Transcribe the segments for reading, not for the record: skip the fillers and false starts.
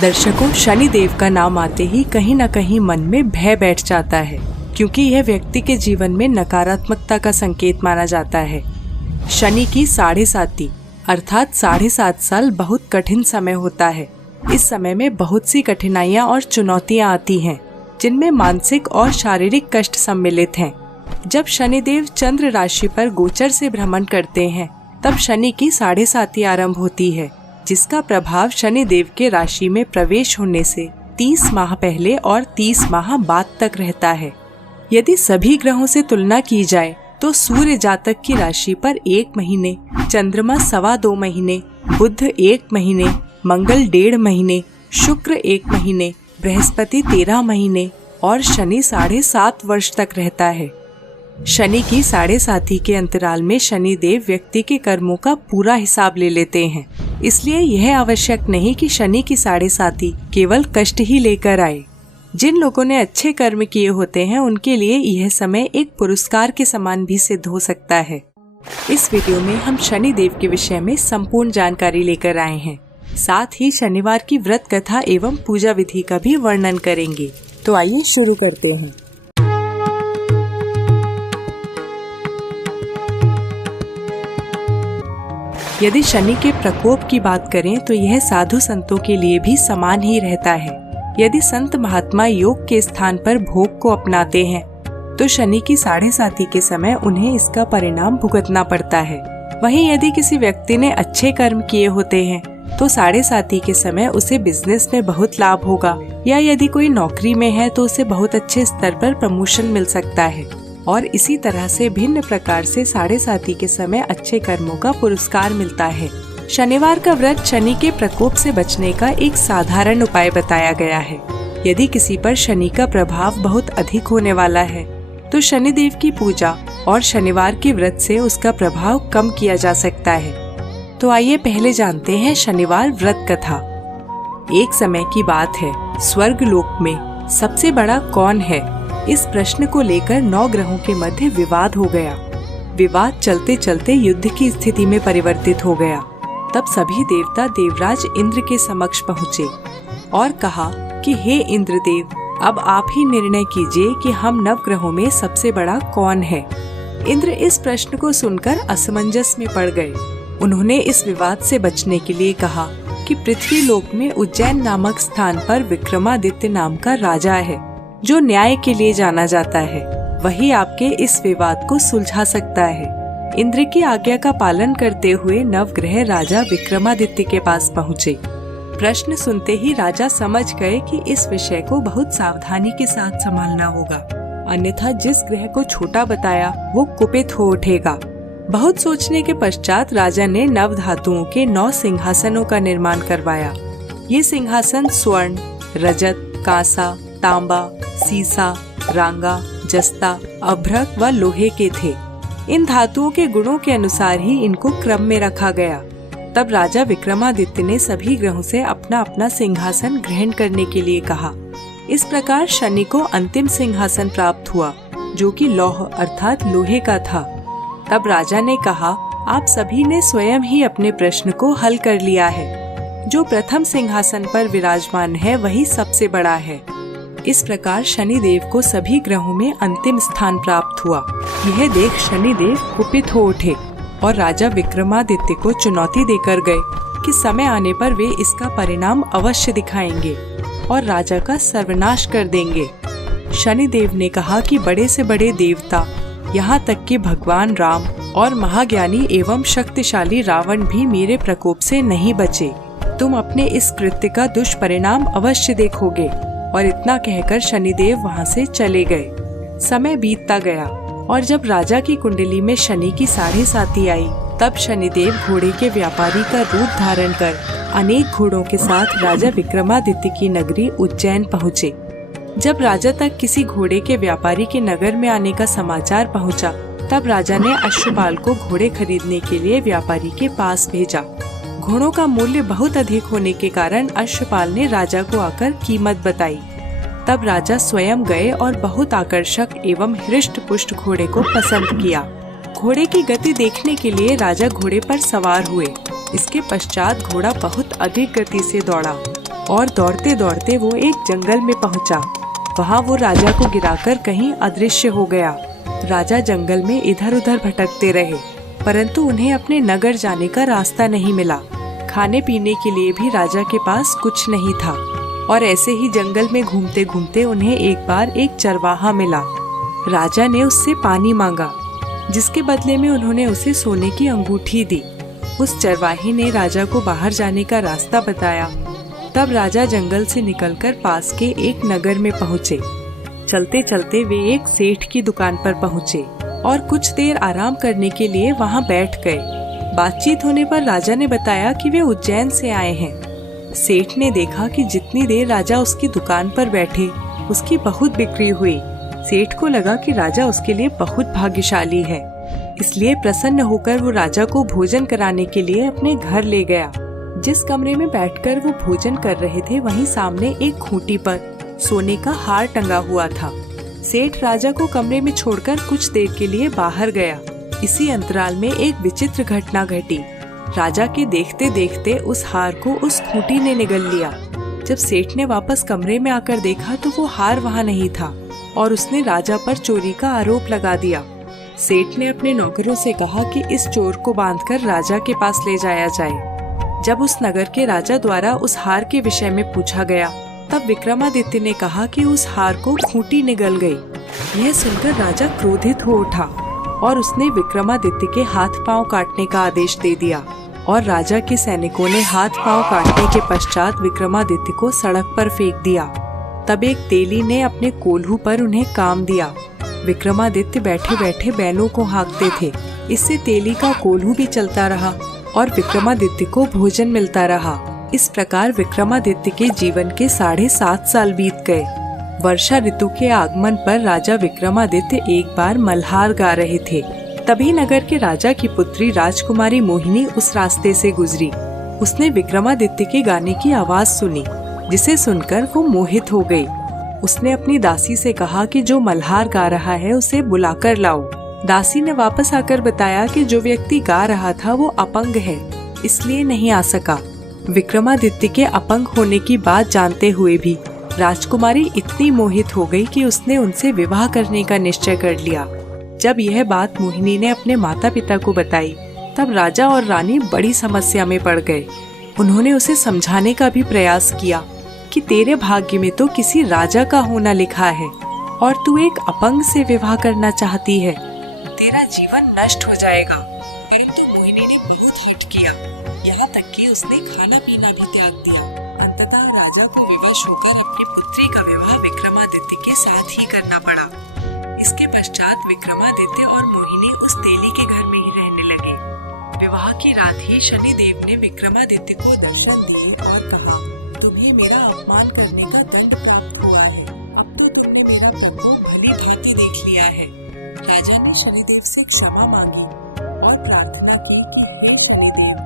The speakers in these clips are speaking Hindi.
दर्शकों, शनिदेव का नाम आते ही कहीं न कहीं मन में भय बैठ जाता है, क्योंकि यह व्यक्ति के जीवन में नकारात्मकता का संकेत माना जाता है। शनि की 7.5 अर्थात 7.5 साल बहुत कठिन समय होता है। इस समय में बहुत सी कठिनाइयाँ और चुनौतियाँ आती हैं, जिनमें मानसिक और शारीरिक कष्ट सम्मिलित हैं। जब शनिदेव चंद्र राशि पर गोचर से भ्रमण करते हैं, तब शनि की 7.5 आरंभ होती है, जिसका प्रभाव शनिदेव के राशि में प्रवेश होने से 30 माह पहले और 30 माह बाद तक रहता है। यदि सभी ग्रहों से तुलना की जाए तो सूर्य जातक की राशि पर 1 महीने, चंद्रमा 2.25 महीने, बुध 1 महीने, मंगल 1.5 महीने, शुक्र 1 महीने, बृहस्पति 13 महीने और शनि 7.5 वर्ष तक रहता है। शनि की 7.5 के अंतराल में शनिदेव व्यक्ति के कर्मों का पूरा हिसाब ले लेते हैं। इसलिए यह आवश्यक नहीं कि शनि की 7.5 केवल कष्ट ही लेकर आए। जिन लोगों ने अच्छे कर्म किए होते हैं, उनके लिए यह समय एक पुरस्कार के समान भी सिद्ध हो सकता है। इस वीडियो में हम शनिदेव के विषय में संपूर्ण जानकारी लेकर आए हैं। साथ ही शनिवार की व्रत कथा एवं पूजा विधि का भी वर्णन करेंगे। तो आइए शुरू करते हैं। यदि शनि के प्रकोप की बात करें तो यह साधु संतों के लिए भी समान ही रहता है। यदि संत महात्मा योग के स्थान पर भोग को अपनाते हैं तो शनि की 7.5 के समय उन्हें इसका परिणाम भुगतना पड़ता है। वहीं यदि किसी व्यक्ति ने अच्छे कर्म किए होते हैं तो 7.5 के समय उसे बिजनेस में बहुत लाभ होगा, या यदि कोई नौकरी में है तो उसे बहुत अच्छे स्तर पर प्रमोशन मिल सकता है। और इसी तरह से भिन्न प्रकार से 7.5 के समय अच्छे कर्मों का पुरस्कार मिलता है। शनिवार का व्रत शनि के प्रकोप से बचने का एक साधारण उपाय बताया गया है। यदि किसी पर शनि का प्रभाव बहुत अधिक होने वाला है तो शनिदेव की पूजा और शनिवार के व्रत से उसका प्रभाव कम किया जा सकता है। तो आइए पहले जानते हैं शनिवार व्रत कथा। एक समय की बात है, स्वर्ग लोक में सबसे बड़ा कौन है, इस प्रश्न को लेकर 9 ग्रहों के मध्य विवाद हो गया। विवाद चलते चलते युद्ध की स्थिति में परिवर्तित हो गया। तब सभी देवता देवराज इंद्र के समक्ष पहुँचे और कहा कि हे इंद्रदेव, अब आप ही निर्णय कीजिए कि हम 9 ग्रहों में सबसे बड़ा कौन है। इंद्र इस प्रश्न को सुनकर असमंजस में पड़ गए। उन्होंने इस विवाद से बचने के लिए कहा कि पृथ्वी लोक में उज्जैन नामक स्थान पर विक्रमादित्य नाम का राजा है, जो न्याय के लिए जाना जाता है। वही आपके इस विवाद को सुलझा सकता है। इंद्र की आज्ञा का पालन करते हुए नवग्रह राजा विक्रमादित्य के पास पहुँचे। प्रश्न सुनते ही राजा समझ गए कि इस विषय को बहुत सावधानी के साथ संभालना होगा, अन्यथा जिस ग्रह को छोटा बताया वो कुपित हो उठेगा। बहुत सोचने के पश्चात राजा ने 9 धातुओं के 9 सिंहासनों का निर्माण करवाया। ये सिंहासन स्वर्ण, रजत, कांसा, तांबा, सीसा, रांगा, जस्ता, अभ्रक व लोहे के थे। इन धातुओं के गुणों के अनुसार ही इनको क्रम में रखा गया। तब राजा विक्रमादित्य ने सभी ग्रहों से अपना अपना सिंहासन ग्रहण करने के लिए कहा। इस प्रकार शनि को अंतिम सिंहासन प्राप्त हुआ, जो कि लौह अर्थात लोहे का था। तब राजा ने कहा, आप सभी ने स्वयं ही अपने प्रश्न को हल कर लिया है। जो प्रथम सिंहासन पर विराजमान है वही सबसे बड़ा है। इस प्रकार शनिदेव को सभी ग्रहों में अंतिम स्थान प्राप्त हुआ। यह देख शनिदेव कुपित हो उठे और राजा विक्रमादित्य को चुनौती देकर गए कि समय आने पर वे इसका परिणाम अवश्य दिखाएंगे और राजा का सर्वनाश कर देंगे। शनिदेव ने कहा कि बड़े से बड़े देवता, यहाँ तक कि भगवान राम और महाज्ञानी एवं शक्तिशाली रावण भी मेरे प्रकोप से नहीं बचे। तुम अपने इस कृत्य का दुष्परिणाम अवश्य देखोगे। और इतना कहकर शनिदेव वहाँ से चले गए। समय बीतता गया और जब राजा की कुंडली में शनि की 7.5 आई, तब शनिदेव घोड़े के व्यापारी का रूप धारण कर अनेक घोड़ों के साथ राजा विक्रमादित्य की नगरी उज्जैन पहुँचे। जब राजा तक किसी घोड़े के व्यापारी के नगर में आने का समाचार पहुँचा, तब राजा ने अश्वपाल को घोड़े खरीदने के लिए व्यापारी के पास भेजा। घोड़ों का मूल्य बहुत अधिक होने के कारण अश्वपाल ने राजा को आकर कीमत बताई। तब राजा स्वयं गए और बहुत आकर्षक एवं हृष्ट पुष्ट घोड़े को पसंद किया। घोड़े की गति देखने के लिए राजा घोड़े पर सवार हुए। इसके पश्चात घोड़ा बहुत अधिक गति से दौड़ा और दौड़ते दौड़ते वो एक जंगल में पहुंचा। वहां वो राजा को गिराकर कहीं अदृश्य हो गया। राजा जंगल में इधर उधर भटकते रहे, परंतु उन्हें अपने नगर जाने का रास्ता नहीं मिला। खाने पीने के लिए भी राजा के पास कुछ नहीं था। और ऐसे ही जंगल में घूमते घूमते उन्हें एक बार एक चरवाहा मिला। राजा ने उससे पानी मांगा, जिसके बदले में उन्होंने उसे सोने की अंगूठी दी। उस चरवाहे ने राजा को बाहर जाने का रास्ता बताया। तब राजा जंगल से निकलकर पास के एक नगर में पहुँचे। चलते चलते वे एक सेठ की दुकान पर पहुँचे और कुछ देर आराम करने के लिए वहाँ बैठ गए। बातचीत होने पर राजा ने बताया कि वे उज्जैन से आए हैं। सेठ ने देखा कि जितनी देर राजा उसकी दुकान पर बैठे उसकी बहुत बिक्री हुई। सेठ को लगा कि राजा उसके लिए बहुत भाग्यशाली है, इसलिए प्रसन्न होकर वो राजा को भोजन कराने के लिए अपने घर ले गया। जिस कमरे में बैठकर वो भोजन कर रहे थे, वहीं सामने एक खूंटी पर सोने का हार टंगा हुआ था। सेठ राजा को कमरे में छोड़कर कुछ देर के लिए बाहर गया। इसी अंतराल में एक विचित्र घटना घटी। राजा के देखते देखते उस हार को उस खूंटी ने निगल लिया। जब सेठ ने वापस कमरे में आकर देखा तो वो हार वहाँ नहीं था और उसने राजा पर चोरी का आरोप लगा दिया। सेठ ने अपने नौकरों से कहा कि इस चोर को बांधकर राजा के पास ले जाया जाए। जब उस नगर के राजा द्वारा उस हार के विषय में पूछा गया, तब विक्रमादित्य ने कहा कि उस हार को खूंटी निगल गई। यह सुनकर राजा क्रोधित हो उठा और उसने विक्रमादित्य के हाथ पांव काटने का आदेश दे दिया। और राजा के सैनिकों ने हाथ पांव काटने के पश्चात विक्रमादित्य को सड़क पर फेंक दिया। तब एक तेली ने अपने कोल्हू पर उन्हें काम दिया। विक्रमादित्य बैठे बैठे बैलों को हाँकते थे। इससे तेली का कोल्हू भी चलता रहा और विक्रमादित्य को भोजन मिलता रहा। इस प्रकार विक्रमादित्य के जीवन के 7.5 साल बीत गए। वर्षा ऋतु के आगमन पर राजा विक्रमादित्य एक बार मल्हार गा रहे थे। तभी नगर के राजा की पुत्री राजकुमारी मोहिनी उस रास्ते से गुजरी। उसने विक्रमादित्य के गाने की आवाज सुनी, जिसे सुनकर वो मोहित हो गई। उसने अपनी दासी से कहा कि जो मल्हार गा रहा है उसे बुलाकर लाओ। दासी ने वापस आकर बताया कि जो व्यक्ति गा रहा था वो अपंग है, इसलिए नहीं आ सका। विक्रमादित्य के अपंग होने की बात जानते हुए भी राजकुमारी इतनी मोहित हो गई कि उसने उनसे विवाह करने का निश्चय कर लिया। जब यह बात मोहिनी ने अपने माता पिता को बताई, तब राजा और रानी बड़ी समस्या में पड़ गए। उन्होंने उसे समझाने का भी प्रयास किया कि तेरे भाग्य में तो किसी राजा का होना लिखा है और तू एक अपंग से विवाह करना चाहती है, तेरा जीवन नष्ट हो जाएगा। परंतु मोहिनी ने बहुत हठ किया, यहाँ तक कि उसने खाना पीना भी त्याग दिया। अंततः राजा को विवश होकर अपनी पुत्री का विवाह विक्रमादित्य के साथ ही करना पड़ा। इसके पश्चात विक्रमादित्य और मोहिनी उस तेली के घर में ही रहने लगे। विवाह की रात ही शनिदेव ने विक्रमादित्य को दर्शन दिए और कहा, तुम्हें मेरा अपमान करने का दंड प्राप्त हुआ है। अब तुमने मेरा प्रकोप भली भांति देख लिया है। राजा ने शनिदेव से क्षमा मांगी और प्रार्थना की कि हे शनिदेव,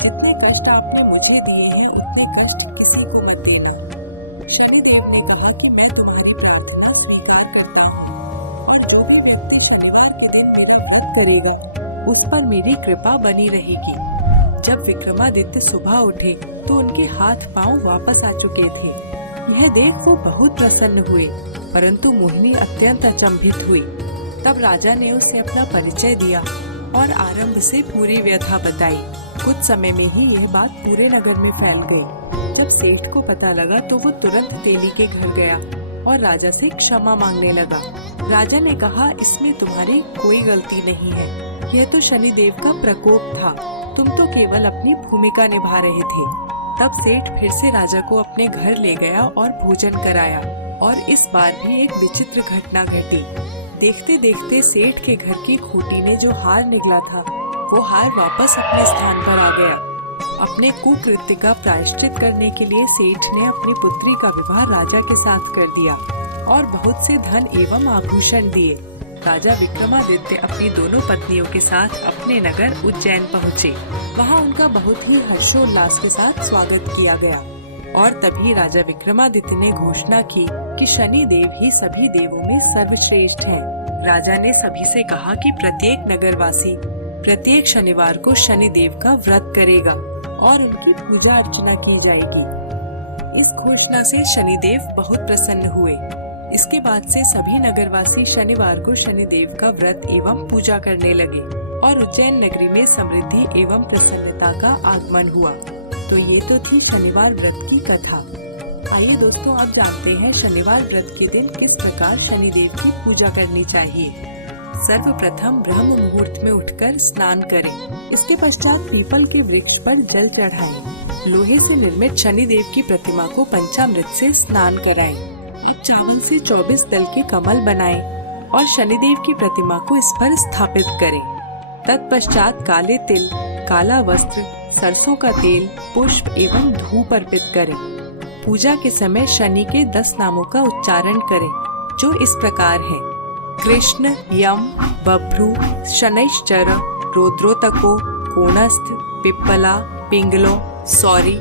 जितने कष्ट आपने मुझे दिए हैं उतने कष्ट किसी को मत देना। शनिदेव ने कहा कि मैं तुम्हारी प्रार्थना स्वीकार करता हूँ और जो भी व्यक्ति शनिवार के दिन मेरा व्रत करेगा उस पर मेरी कृपा बनी रहेगी। जब विक्रमादित्य सुबह उठे तो उनके हाथ पांव वापस आ चुके थे। यह देख वो बहुत प्रसन्न हुए, परंतु मोहिनी अत्यंत अचंभित हुई। तब राजा ने उसे अपना परिचय दिया और आरंभ से पूरी व्यथा बताई। कुछ समय में ही यह बात पूरे नगर में फैल गई। जब सेठ को पता लगा तो वो तुरंत तेली के घर गया और राजा से क्षमा मांगने लगा। राजा ने कहा, इसमें तुम्हारी कोई गलती नहीं है, यह तो शनिदेव का प्रकोप था, तुम तो केवल अपनी भूमिका निभा रहे थे। तब सेठ फिर से राजा को अपने घर ले गया और भोजन कराया। और इस बार भी एक विचित्र घटना घटी। देखते देखते सेठ के घर की खूंटी ने जो हार निगला था, वो हार वापस अपने स्थान पर आ गया। अपने कुकृत्य का प्रायश्चित करने के लिए सेठ ने अपनी पुत्री का विवाह राजा के साथ कर दिया और बहुत से धन एवं आभूषण दिए। राजा विक्रमादित्य अपनी दोनों पत्नियों के साथ अपने नगर उज्जैन पहुँचे। वहाँ उनका बहुत ही हर्षोल्लास के साथ स्वागत किया गया। और तभी राजा विक्रमादित्य ने घोषणा की कि शनि देव ही सभी देवों में सर्वश्रेष्ठ हैं। राजा ने सभी से कहा कि प्रत्येक नगरवासी प्रत्येक शनिवार को शनि देव का व्रत करेगा और उनकी पूजा अर्चना की जाएगी। इस घोषणा से शनिदेव बहुत प्रसन्न हुए। इसके बाद से सभी नगरवासी शनिवार को शनिदेव का व्रत एवं पूजा करने लगे और उज्जैन नगरी में समृद्धि एवं प्रसन्नता का आगमन हुआ। तो ये तो थी शनिवार व्रत की कथा। आइए दोस्तों, अब जानते हैं शनिवार व्रत के दिन किस प्रकार शनिदेव की पूजा करनी चाहिए। सर्वप्रथम ब्रह्म मुहूर्त में उठकर स्नान करें। इसके पश्चात पीपल के वृक्ष पर जल चढ़ाएं। लोहे से निर्मित शनिदेव की प्रतिमा को पंचामृत से स्नान कराएं। अब चावल से 24 दल के कमल बनाएं और शनिदेव की प्रतिमा को इस पर स्थापित करें। तत्पश्चात काले तिल, काला वस्त्र, सरसों का तेल, पुष्प एवं धूप अर्पित करें। पूजा के समय शनि के 10 नामों का उच्चारण करें, जो इस प्रकार हैं: कृष्ण, यम, बभ्रू, शनैश्चर, रौद्रोतको, कोणस्थ, पिप्पला, पिंगलो, सौरी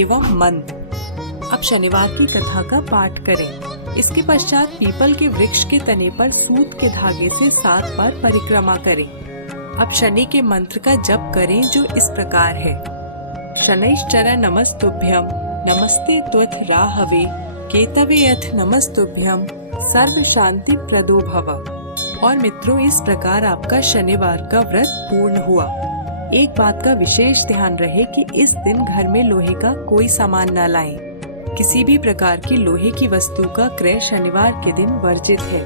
एवं मंद। अब शनिवार की कथा का पाठ करें। इसके पश्चात पीपल के वृक्ष के तने पर सूत के धागे से 7 बार परिक्रमा करें। अब शनि के मंत्र का जप करें, जो इस प्रकार है: शनैश्चर नमस्तुभ्यं, नमस्ते त्वथ राहवे, केतवे अथ नमस्तुभ्यं, सर्व शांति प्रदो भव। और मित्रों, इस प्रकार आपका शनिवार का व्रत पूर्ण हुआ। एक बात का विशेष ध्यान रहे कि इस दिन घर में लोहे का कोई सामान न लाएं। किसी भी प्रकार की लोहे की वस्तु का क्रय शनिवार के दिन वर्जित है।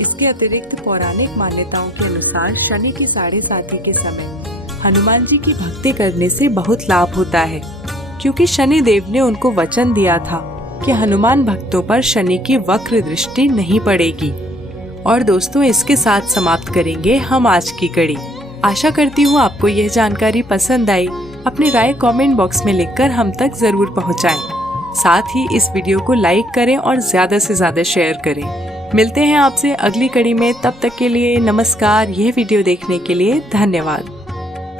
इसके अतिरिक्त पौराणिक मान्यताओं के अनुसार शनि की 7:30 के समय हनुमान जी की भक्ति करने से बहुत लाभ होता है, क्योंकि शनि देव ने उनको वचन दिया था कि हनुमान भक्तों पर शनि की वक्र दृष्टि नहीं पड़ेगी। और दोस्तों, इसके साथ समाप्त करेंगे हम आज की कड़ी। आशा करती हूँ आपको यह जानकारी पसंद आई। अपनी राय कमेंट बॉक्स में लिखकर हम तक जरूर पहुँचाएं। साथ ही इस वीडियो को लाइक करें और ज्यादा से ज्यादा शेयर करें। मिलते हैं आपसे अगली कड़ी में। तब तक के लिए नमस्कार। यह वीडियो देखने के लिए धन्यवाद।